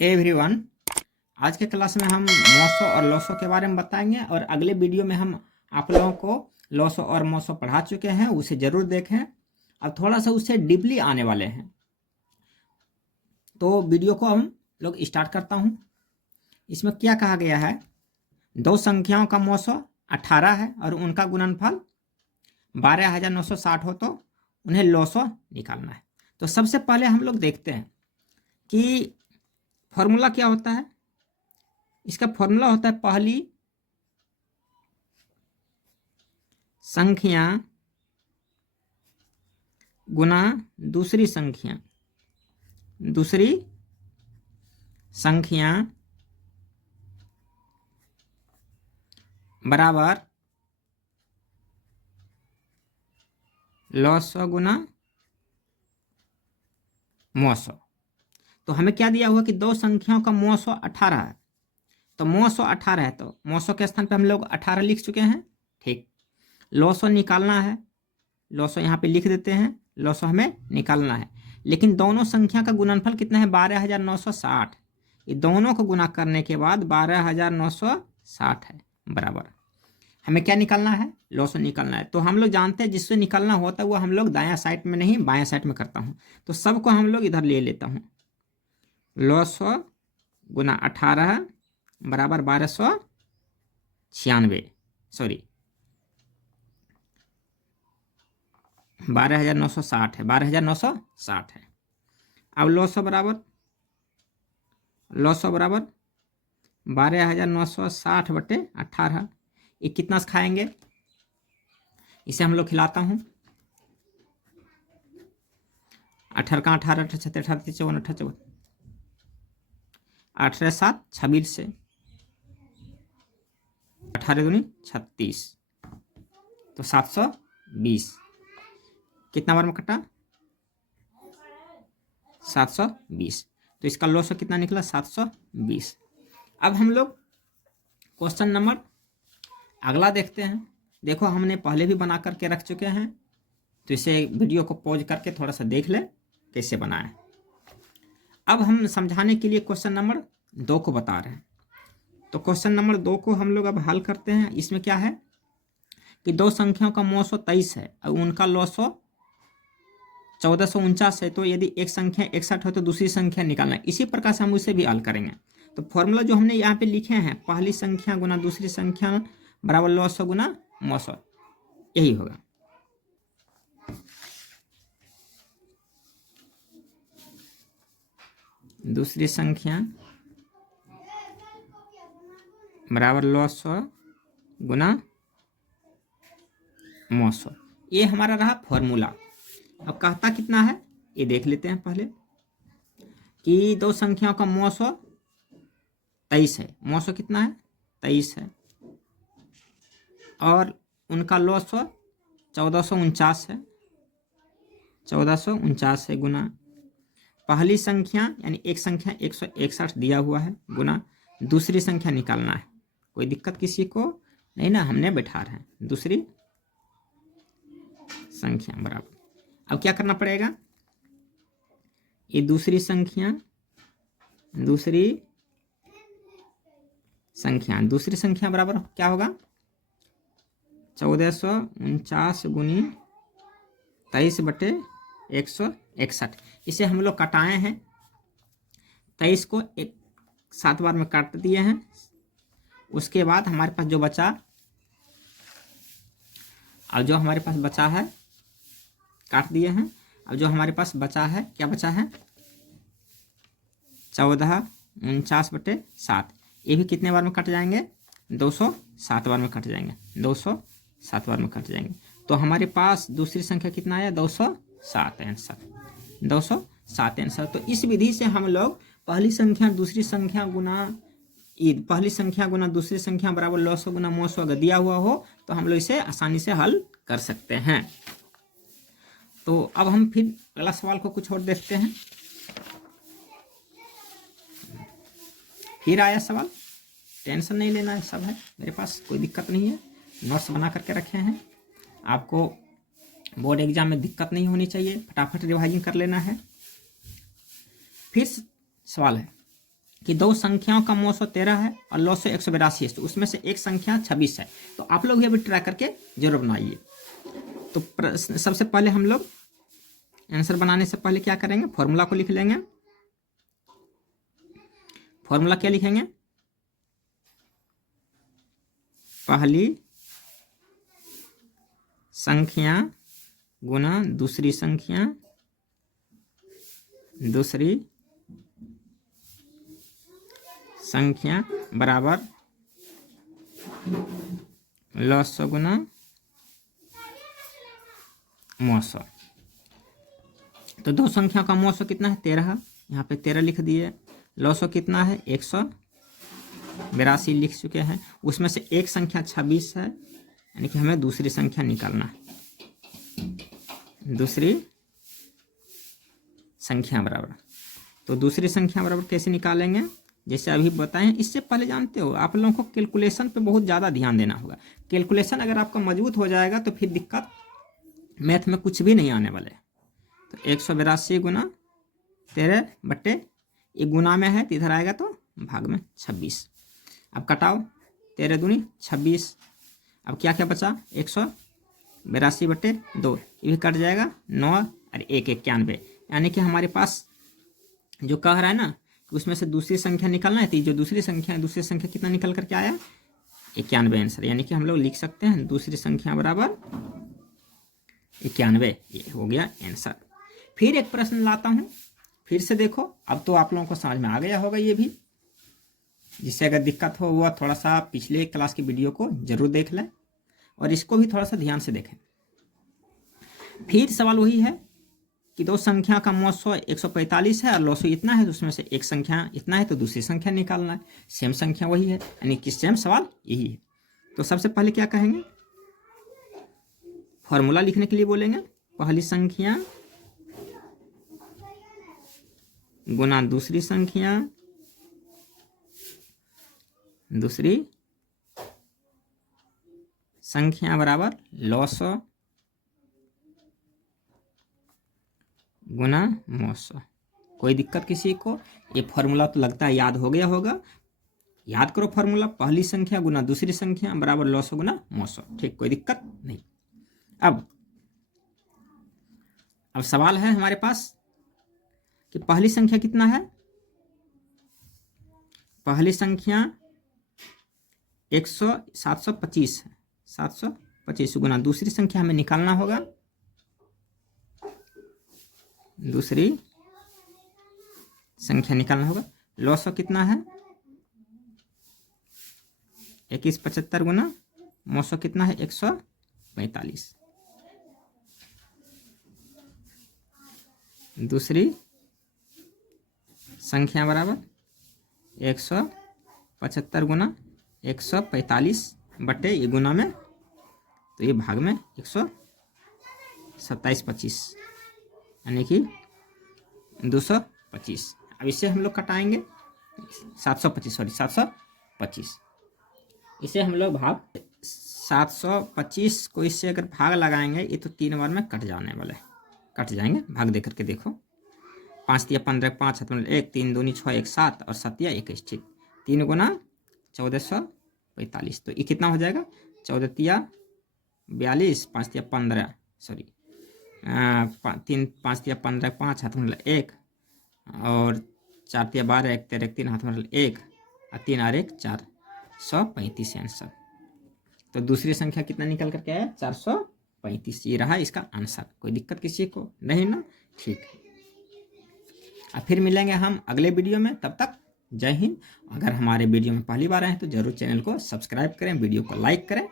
Everyone, आज के class में हम मौसो और लॉसो के बारे में बताएंगे और अगले वीडियो में हम आप लोगों को लॉसो और मौसो पढ़ा चुके हैं, उसे ज़रूर देखें। अब थोड़ा सा उससे डीपली आने वाले हैं, तो वीडियो को हम लोग स्टार्ट करता हूँ। इसमें क्या कहा गया है, दो संख्याओं का मौसो 18 है और उनका गुणनफल 12,960 हो तो उन्हें लॉसो निकालना है। तो सबसे पहले हम लोग देखते हैं कि फॉर्मूला क्या होता है। इसका फॉर्मूला होता है पहली संख्या गुना दूसरी संख्या बराबर लॉसो गुना मौसो। तो हमें क्या दिया हुआ कि दो संख्याओं का मौसो 18 है, तो मौसो 18 है तो मौसो के स्थान पे हम लोग 18 लिख चुके हैं। ठीक, लॉसो निकालना है, लॉसो यहाँ पे लिख देते हैं, लॉसो हमें निकालना है। लेकिन दोनों संख्या का गुणनफल कितना है, 12,960। ये दोनों को गुना करने के बाद 12,960 है बराबर। हमें क्या निकालना है, लॉसो निकालना है। तो हम लोग जानते हैं जिससे निकालना होता है वो हम लोग दायां साइड में नहीं बायां साइड में करता हूँ। तो सबको हम लोग इधर ले लेता हूँ। लॉसो गुना 18 बराबर 1296, सॉरी 12,960 है, 12,960 है। अब लॉसो बराबर 12,960 बटे 18। ये कितना से खाएंगे, इसे हम लोग खिलाता हूँ। 18 का 18 18 छत्तीस 18 54 18 18 7 26 से 18 दूनी 36, तो 720 कितना बार में कटा, 720। तो इसका लॉसो कितना निकला, 720। अब हम लोग क्वेश्चन नंबर अगला देखते हैं। देखो हमने पहले भी बना करके रख चुके हैं, तो इसे वीडियो को पॉज करके थोड़ा सा देख ले कैसे बनाए। अब हम समझाने के लिए क्वेश्चन नंबर 2 को बता रहे हैं। तो क्वेश्चन नंबर 2 को हम लोग अब हल करते हैं। इसमें क्या है कि दो संख्याओं का मौसो 23 है और उनका लॉसो 1449 है। तो यदि एक संख्या 61 हो तो दूसरी संख्या निकालना है। इसी प्रकार से हम उसे भी हल करेंगे। तो फॉर्मूला जो हमने यहाँ पे लिखे हैं, पहली संख्या गुना दूसरी संख्या बराबर लॉसो गुना मौसो, यही होगा। दूसरी संख्या बराबर लॉसो गुना मौसो, ये हमारा रहा फॉर्मूला। अब कहता कितना है ये देख लेते हैं पहले, कि दो संख्याओं का मौसो 23 है। मौसो कितना है, 23 है, और उनका लॉसो 1449 है। 1449 है गुना पहली संख्या यानी एक संख्या 161 दिया हुआ है, गुना दूसरी संख्या निकालना है। कोई दिक्कत किसी को नहीं ना, हमने बैठा रहे हैं दूसरी संख्या बराबर। अब क्या करना पड़ेगा, ये दूसरी संख्या बराबर क्या होगा, 1449 गुनी 23 बटे 161। इसे हम लोग कटाए हैं, 23 को 7 बार में काट दिए हैं। उसके बाद हमारे पास जो बचा, अब जो हमारे पास बचा है काट दिए हैं। अब जो हमारे पास बचा है, क्या बचा है, 1449 बटे 7। ये भी कितने बार में कट जाएंगे, 207 बार में कट जाएंगे, 207 बार में कट जाएंगे। तो हमारे पास दूसरी संख्या कितना आया, 207 आंसर, 207 आंसर। तो इस विधि से हम लोग पहली संख्या दूसरी संख्या दूसरी संख्या बराबर लॉसो गुना मौसो अगर दिया हुआ हो तो हम लोग इसे आसानी से हल कर सकते हैं। तो अब हम फिर अगला सवाल को कुछ और देखते हैं। फिर आया सवाल, टेंशन नहीं लेना है, सब है मेरे पास, कोई दिक्कत नहीं है। नोट्स बना करके रखे हैं, आपको बोर्ड एग्जाम में दिक्कत नहीं होनी चाहिए, फटाफट रिवाइजिंग कर लेना है। फिर सवाल है, कि दो संख्याओं का मौसो 13 है और लौसो 182 है, तो उसमें से एक संख्या 26 है। तो आप लोग भी अभी ट्राई करके जरूर बनाइए। तो सबसे पहले हम लोग आंसर बनाने से पहले क्या करेंगे, फॉर्मूला को लिख लेंगे। फॉर्मूला क्या लिखेंगे, पहली संख्या गुना दूसरी संख्या, दूसरी संख्या बराबर लौसो गुना मौसो। तो दो संख्या का मौसो कितना है 13, यहाँ पे 13 लिख दिए। लौसो कितना है 182 लिख चुके हैं। उसमें से एक संख्या 26 है, यानी कि हमें दूसरी संख्या निकालना है। दूसरी संख्या बराबर, तो दूसरी संख्या बराबर कैसे निकालेंगे, जैसे अभी बताएं। इससे पहले जानते हो आप लोगों को कैलकुलेशन पे बहुत ज़्यादा ध्यान देना होगा। कैलकुलेशन अगर आपका मजबूत हो जाएगा तो फिर दिक्कत मैथ में कुछ भी नहीं आने वाले। तो 182 गुना 13 बट्टे, ये गुना में है तो इधर आएगा तो भाग में 26। अब कटाओ, 13 दूनी 26। अब क्या क्या बचा, 182 बट्टे 2, ये भी कट जाएगा, 9 और 1 91। यानी कि हमारे पास जो कह रहा है ना कि उसमें से दूसरी संख्या निकालना है, तो जो दूसरी संख्या है, दूसरी संख्या कितना निकल करके आया 91 आंसर। यानी कि हम लोग लिख सकते हैं दूसरी संख्या बराबर 91, ये हो गया आंसर। फिर एक प्रश्न लाता हूँ, फिर से देखो। अब तो आप लोगों को समझ में आ गया होगा ये भी। जिससे अगर दिक्कत हो वह थोड़ा सा पिछले क्लास की वीडियो को जरूर देख लें और इसको भी थोड़ा सा ध्यान से देखें। फिर सवाल वही है कि दो संख्या का मौसो 145 है और लौसो इतना है, तो उसमें से एक संख्या इतना है तो दूसरी संख्या निकालना है। सेम संख्या वही है, यानी कि सेम सवाल यही है। तो सबसे पहले क्या कहेंगे, फॉर्मूला लिखने के लिए बोलेंगे, पहली संख्या गुना दूसरी संख्या, दूसरी संख्या बराबर लौसो गुना मौसो। कोई दिक्कत किसी को, ये फॉर्मूला तो लगता है याद हो गया होगा। याद करो फॉर्मूला, पहली संख्या गुना दूसरी संख्या बराबर लौसो गुना मौसो। ठीक, कोई दिक्कत नहीं। अब सवाल है हमारे पास कि पहली संख्या कितना है, पहली संख्या 725 है, 725 गुना दूसरी संख्या हमें निकालना होगा, दूसरी संख्या निकालना होगा। लौसो कितना है 2175 गुना मौसो कितना है 145। दूसरी संख्या बराबर 175 गुना 145 बटे ये गुना में, तो ये भाग में 12725, यानी कि 225। अब इसे हम लोग कटाएंगे 725, इसे हम लोग भाग 725 को इससे अगर भाग लगाएंगे, ये तो 3 बार में कट जाने वाला है, कट जाएंगे। भाग दे करके देखो, 5 तिया 15, 5 हाथ में 1, 3 दूनी 6, 1 7 और 7 या 21। ठीक, 3 गुना 1445, तो ये कितना हो जाएगा, 14 तिया 42, 5 तिया 15, सॉरी 3 5 तिया 15, 5 हाथ में 1 और 4 तिया 12, 1 13, 3 हाथ में 1 और 3 और 1 435 आंसर। तो दूसरी संख्या कितना निकल करके आया 435, ये रहा इसका आंसर। कोई दिक्कत किसी को नहीं ना, ठीक। अब फिर मिलेंगे हम अगले वीडियो में, तब तक जय हिंद। अगर हमारे वीडियो में पहली बार आए हैं तो जरूर चैनल को सब्सक्राइब करें, वीडियो को लाइक करें।